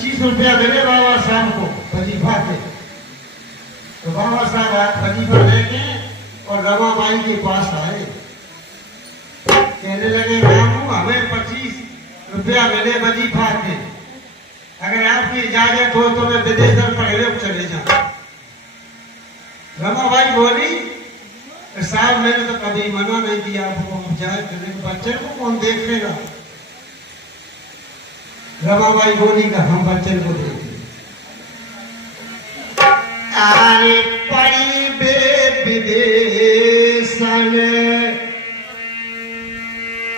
₹25 मिले बाबा साहब को वजीफा के। तो बाबा साहब वजीफा लेके और रमाबाई के पास आए, कहने लगे रामू हमें ₹25 मिले वजीफा के, अगर आपकी इजाजत हो तो मैं विदेश पहले चले जाऊं। रमाबाई बोली साहब मैंने तो कभी मना नहीं किया आपको जाए, बच्चे को कौन देखेगा। रमाबाई बोली का हम बच्चे को देखें। अरे पड़ी बे विदेशन,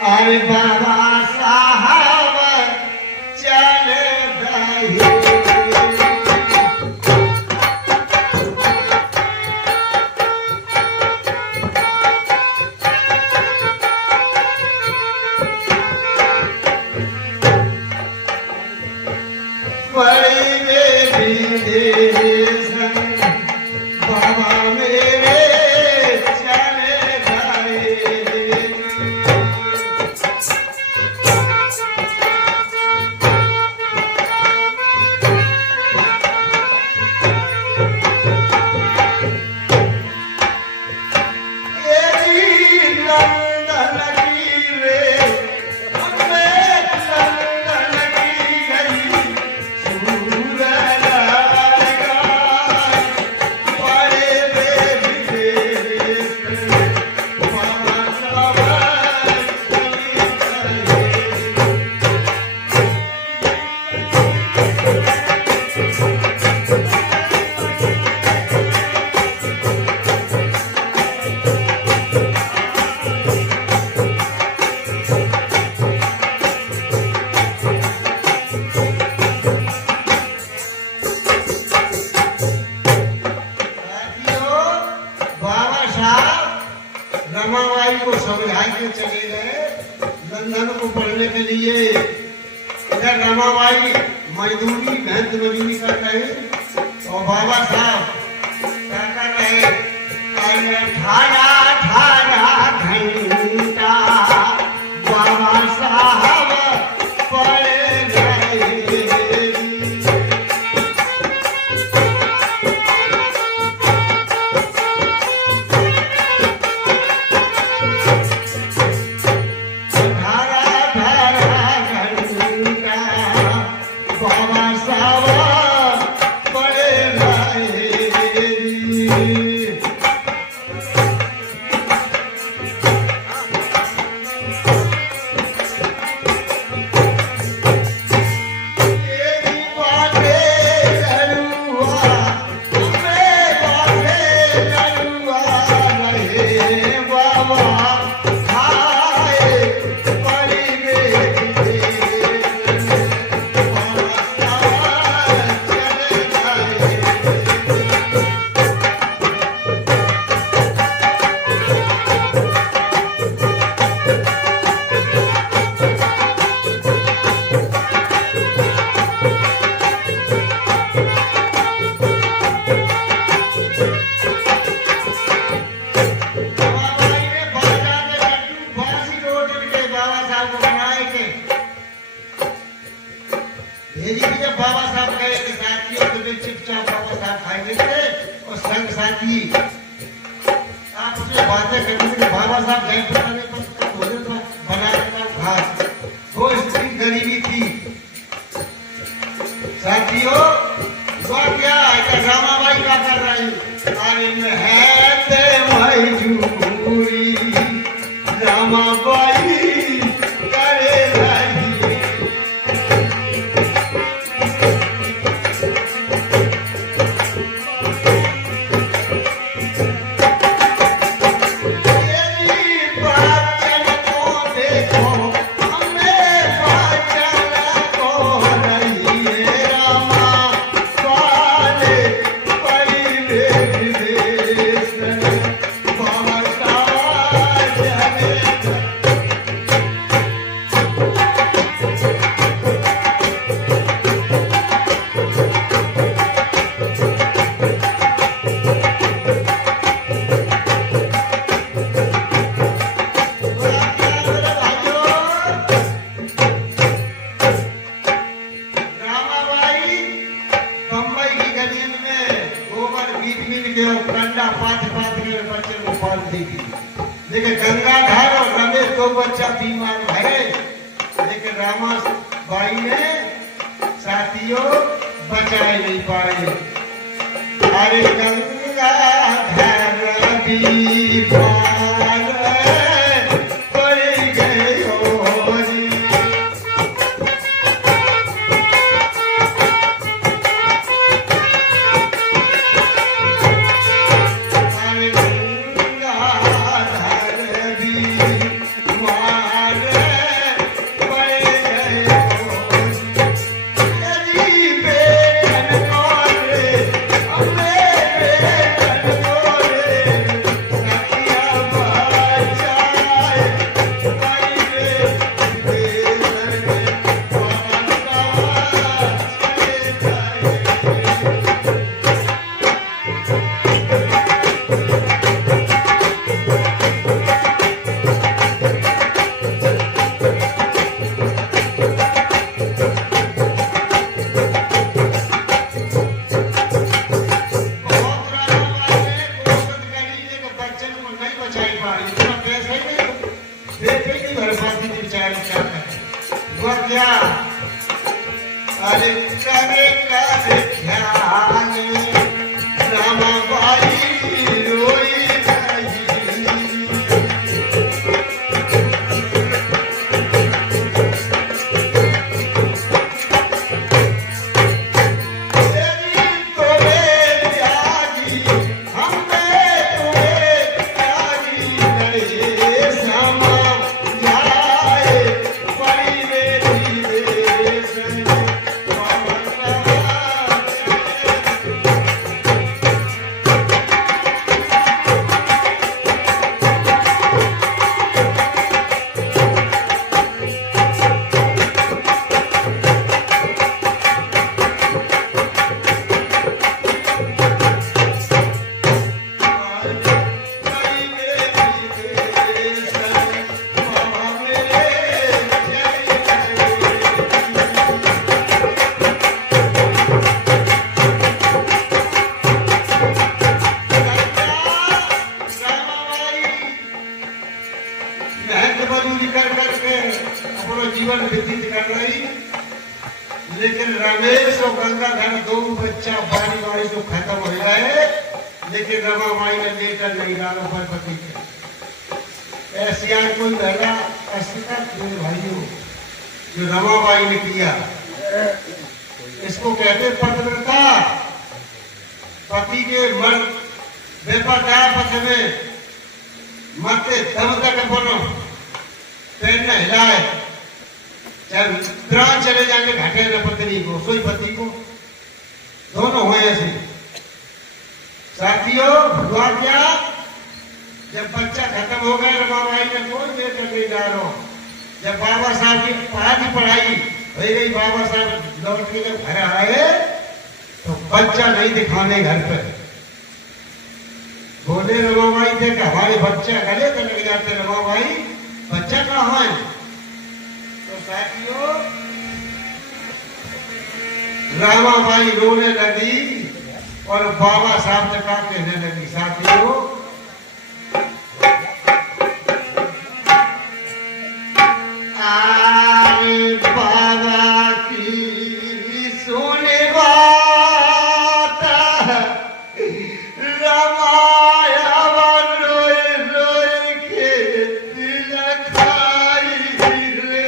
अरे बाबा साहब चल रहे। रमाबाई को समझा के चले गए लंदन को पढ़ने के लिए। इधर रमाबाई मजदूरी मेहनत मजदूरी कर रहे और बाबा साहब क्या कर रहे, ठाड़ा ठाड़ा घंटा बाबा साहब पढ़े रहे। बाबा साहब कहे कि साथियों तुम्हें चुपचाप बाबा साहब खाएंगे और संग साथी आपसे बातें करने के बाबा साहब गए तो भोजन बना देता घास, वो स्थिति गरीबी थी। साथियों वो क्या है, रामाबाई क्या कर रही है मजबूरी रामाबाई करे रही। मिल गया कंडा पात पात के बच्चे को पालती थी। लेकिन गंगाधर और रमेश दो बच्चा बीमार भरे, लेकिन रामा बाई ने साथियों बचाए नहीं पाए। अरे गंगाधर बीमार पड़ गए हो जी। अरे गंगाधर बीमार पड़ गए हो जी। बेटन कोरे अपने बेटन कोरे सखिया बचाए भाई रे बेटन वाला चले जाए। अरे करे करे ध्यान रामाबाई रोई नहीं। तेरी तोरे त्यागी हमने तोरे त्यागी लड़े सामा जाए पड़ी मेरी देश। अपना जीवन व्यतीत कर रही, लेकिन रमेश और गंगाधर दो बच्चा बारी बारी तो खत्म हो गए, लेकिन रमाबाई ने लेटर नहीं डाला पर पति के। ऐसी आज कोई पहला ऐसा मेरे भाइयों जो रमाबाई ने किया, इसको कहते पत्रता। पति के मन बेपरवाह पथ में मरते दम तक बनो पैर न हिलाए, चाहे प्राण चले जाके घाटे न पत्नी को सोई पति को, दोनों हुए ऐसे। साथियों हुआ क्या, जब बच्चा खत्म हो गया रमाबाई ने कोई लेकर नहीं डालो। जब बाबा साहब की पढ़ाई हो गई, बाबा साहब लौट के जब घर आए तो बच्चा नहीं दिखाने घर पे। बोले रमाबाई थे कि हमारे बच्चा गले तो लग जाते, रमाबाई बच्चा कहाँ है। तो साथियों रमाबाई रोने लगी और बाबा साहब से कहा कहने लगी, साथियों आरे बाबा की सोने बात रमाया रोए रोए के दिल खाई रे।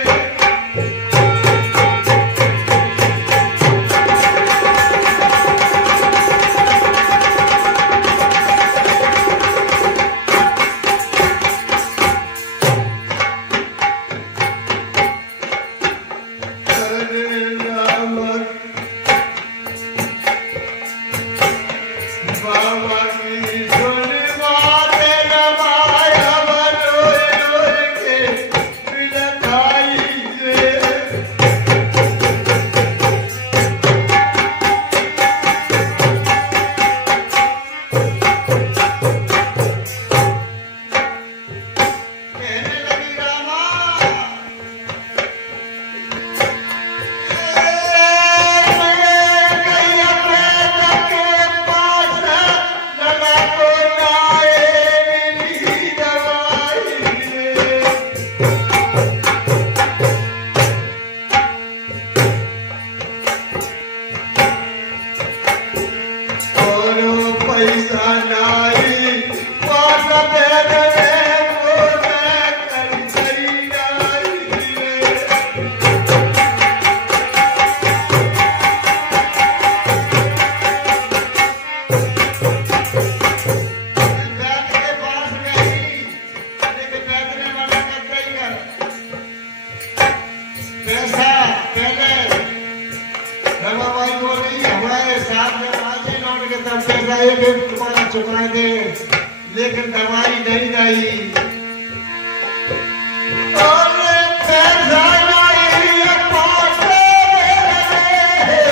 नाई पास बेदने मोने कर गई नाई बैठ के पास गई लेकिन बैठने वाला कब गई पैसा पहले रमाबाई बोली हमारे साथ में आज लौट के तब पैसा एक तुम्हारा चुका दे लेकिन दवाई नहीं गई और पैसा नहीं पासे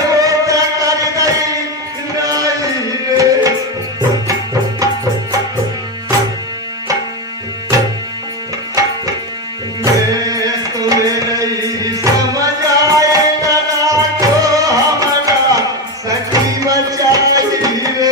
वो कर गई नहीं रे मैं तुम्हें नहीं समझ आएगा ना तो हमारा सखी बचाई रे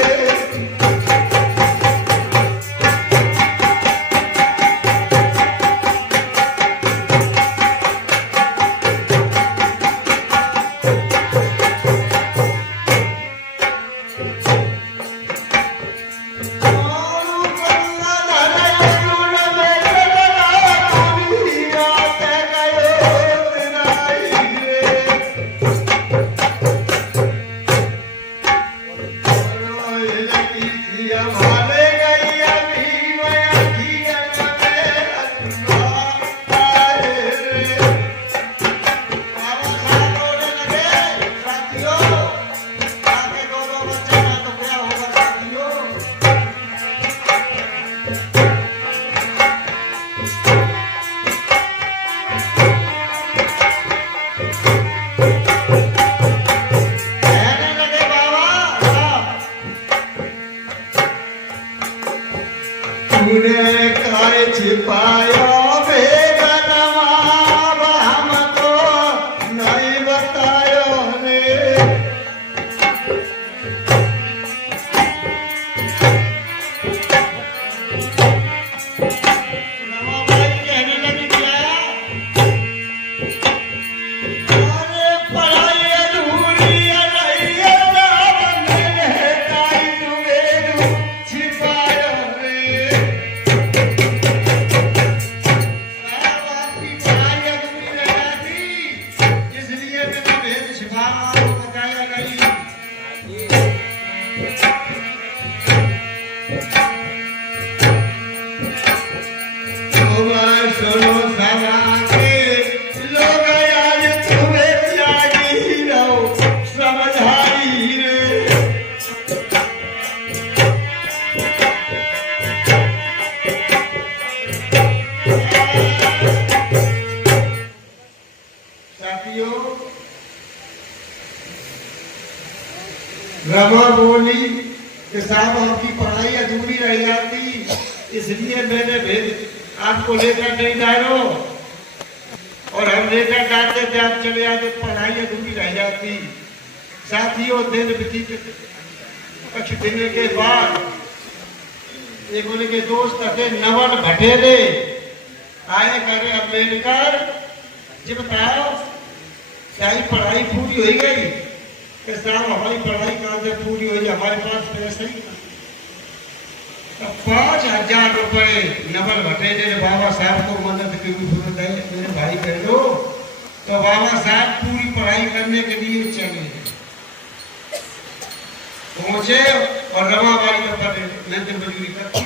तूने काय छिपाया बेगनमा हमको नहीं बतायो ने रमाबाई कहने लगी क्या अरे पढ़ाई अधूरी रही है ताई तुम्हें छिपायो रे इसलिए मैंने भेद छिपाना बताया नहीं सुनो समाके लोग आज तुम्हें त्यागी रहो समझाई रे साथियों रमा बोली कि साहब आपकी पढ़ाई अधूरी रह जाती इसलिए मैंने भेज आपको लेकर नहीं जा रहा और हम लेकर जाते थे आप चले आते पढ़ाई अधूरी रह जाती साथियों दिन बीत कुछ दिन के बाद एक उनके दोस्त थे नवल भटेरे आए करे अम्बेडकर जी बताओ क्या ही पढ़ाई पूरी हो गई कि साहब हमारी पढ़ाई कहाँ से पूरी हुई हमारे पास पैसे ही नहीं 5,000 रुपए नवल भटेरे ने बाबा साहब को मदद की जरूरत है मेरे भाई कह दो तो बाबा साहब पूरी पढ़ाई करने के लिए चले पहुंचे और रमाबाई का पद नंदन मजूरी करती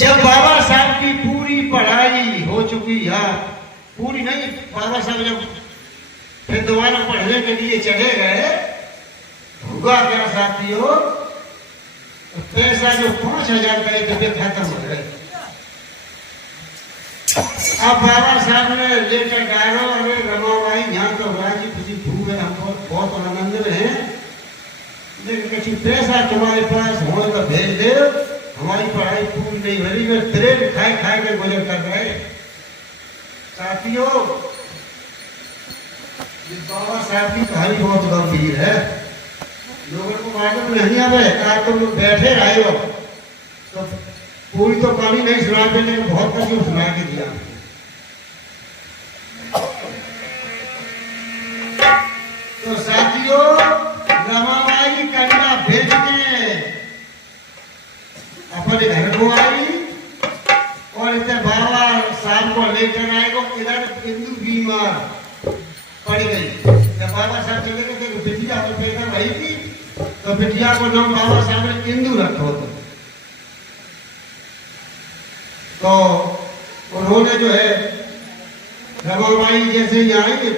जब बाबा साहब की पूरी पढ़ाई हो चुकी है पूरी नहीं बाबा साहब जब फिर दोबारा पढ़ने के लिए चले गए हुआ क्या साथियों पैसा जो 5,000 का एक खत्म हो गए अब बाबा साहब ने लेकर डालो अरे रमाबाई यहाँ तो राजी खुशी भूख है हम बहुत आनंद में हैं लेकिन कुछ पैसा तुम्हारे पास हो तो भेज दे हमारी पढ़ाई पूरी नहीं हो रही में ब्रेड खाए खाए के गुजर कर रहे साथियों बाबा साहब की कहानी बहुत गंभीर है लोगों को मालूम नहीं आवे आज तुम लोग बैठे रहे हो तो पूरी तो कहानी नहीं सुनाते लेकिन बहुत कुछ सुना के दिया बीमार पड़ गई। जब बाबा साहब चले गए थे बिटिया को पैदा भई थी, तो बिटिया को नाम बाबा साहब ने इंदू रखो थे। तो उन्होंने जो है रमाबाई जैसे ही आई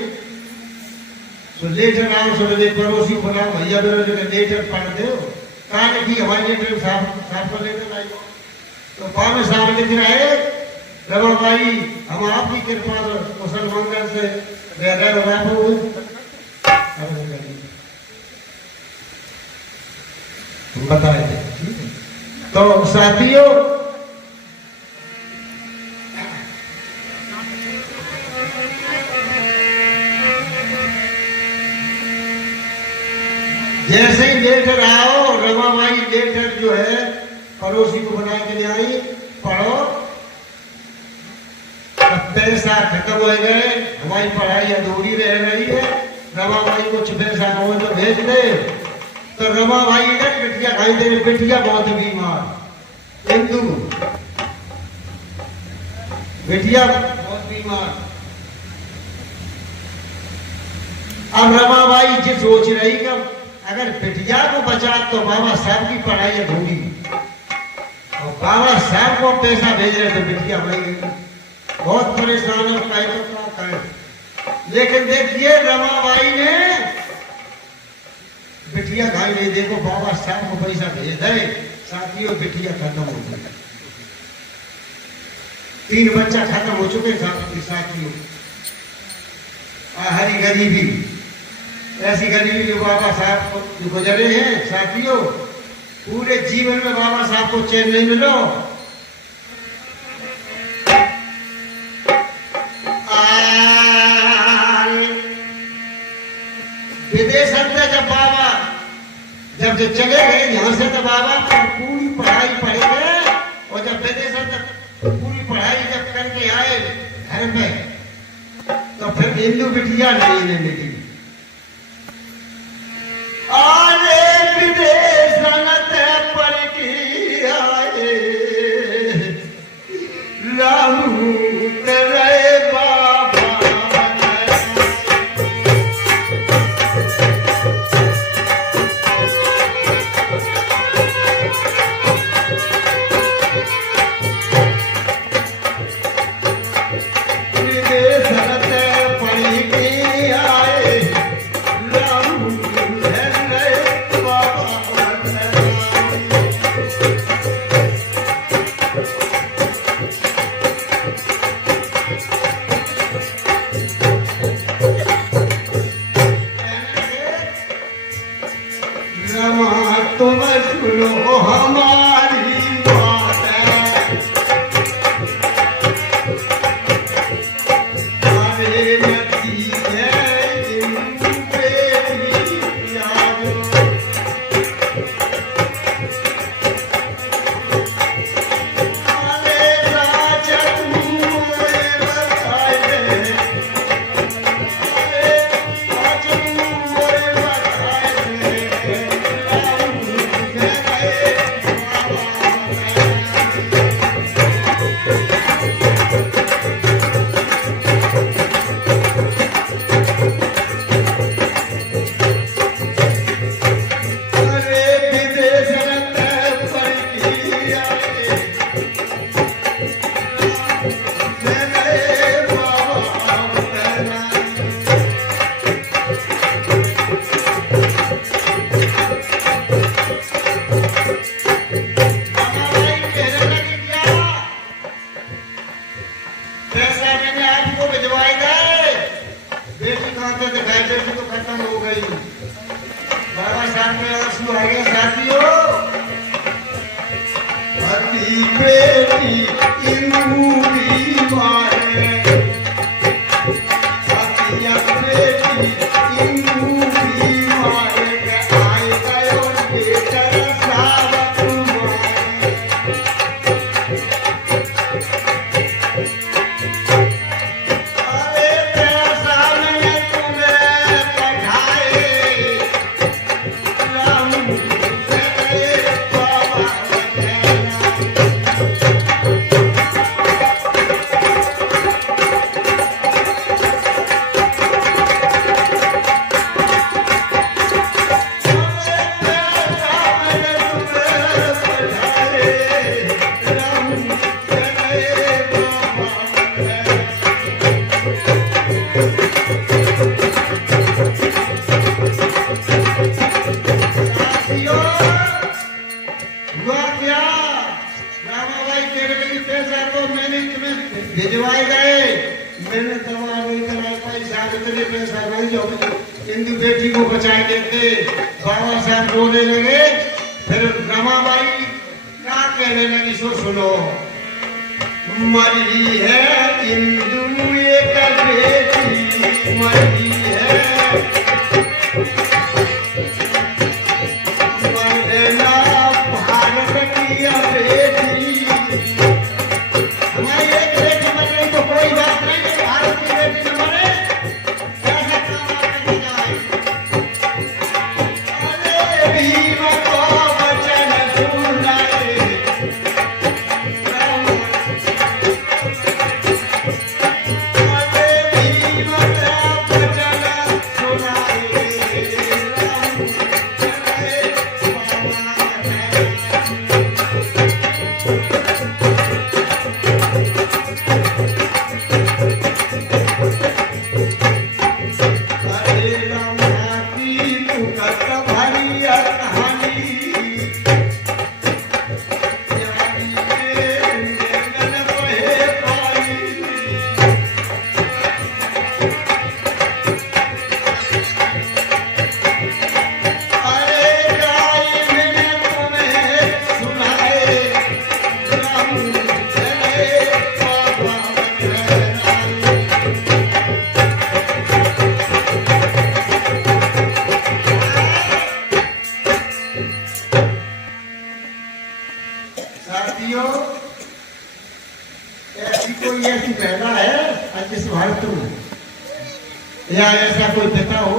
तो लेटर आओ सो पड़ोसी बोला भैया मेरे जो लेटर पढ़ दो कहा कि हमारे लेटर साहब को लेकर आई। तो बाबा साहब लिख रहे रमाबाई हम आपकी कृपा कुशल मंगल से बताए थे। तो साथियों जैसे ही लेटर आओ रमाबाई लेटर जो है पड़ोसी को बना के ले आई, पढ़ो पैसा खत्म हो गए, हमारी पढ़ाई अधूरी रह रही है, रमाबाई को कुछ पैसा हो तो भेज दे। तो रमाबाई ने बिटिया खाई दे, बिटिया बहुत बीमार, हिंदू बिटिया बहुत बीमार। अब रमाबाई जी सोच रही कि अगर बिटिया को बचा तो बाबा साहब की पढ़ाई अधूरी, और बाबा साहब को पैसा भेज रहे तो बिटिया भाई बहुत परेशान है, क्या करें। लेकिन देखिए रमाबाई ने बिटिया खाई नहीं, देखो बाबा साहब को पैसा भेज दे, साथियों बिटिया खत्म हो गई, 3 बच्चा खत्म हो चुके साथियों। हरी गरीबी, ऐसी गरीबी जो बाबा साहब को जो गुजरे हैं साथियों, पूरे जीवन में बाबा साहब को चैन नहीं मिलो। विदेश में जब बाबा जब चले गए यहाँ से, तो बाबा पूरी पढ़ाई पढ़े गए, और जब विदेश पूरी पढ़ाई जब करके आए घर में, तो फिर हिंदू बिटिया नहीं मिली। आरे विदेश पढ़ के आए राहू तेरे बाबा। तुम सुनो हमारी बात, अरे नदी है इतना पैसा इतने पैसा नहीं जो हिंदू बेटी को बचा देते। बाबा साहब रोने लगे। फिर रमाबाई क्या कहने लगी सो सुनो। मरी है हिंदू एक बेटी, मरी है मरना भारत की बेटी। हमारी एक बेटी मर गई तो कोई बात नहीं, भारत की बेटी न मरे कैसा काम करने जाए। अरे भीम को वचन सुनाए, अरे भीम को वचन सुनाए। साथियों, ऐसी कोई ऐसी पहला है जिस भारत में या ऐसा कोई पिता हो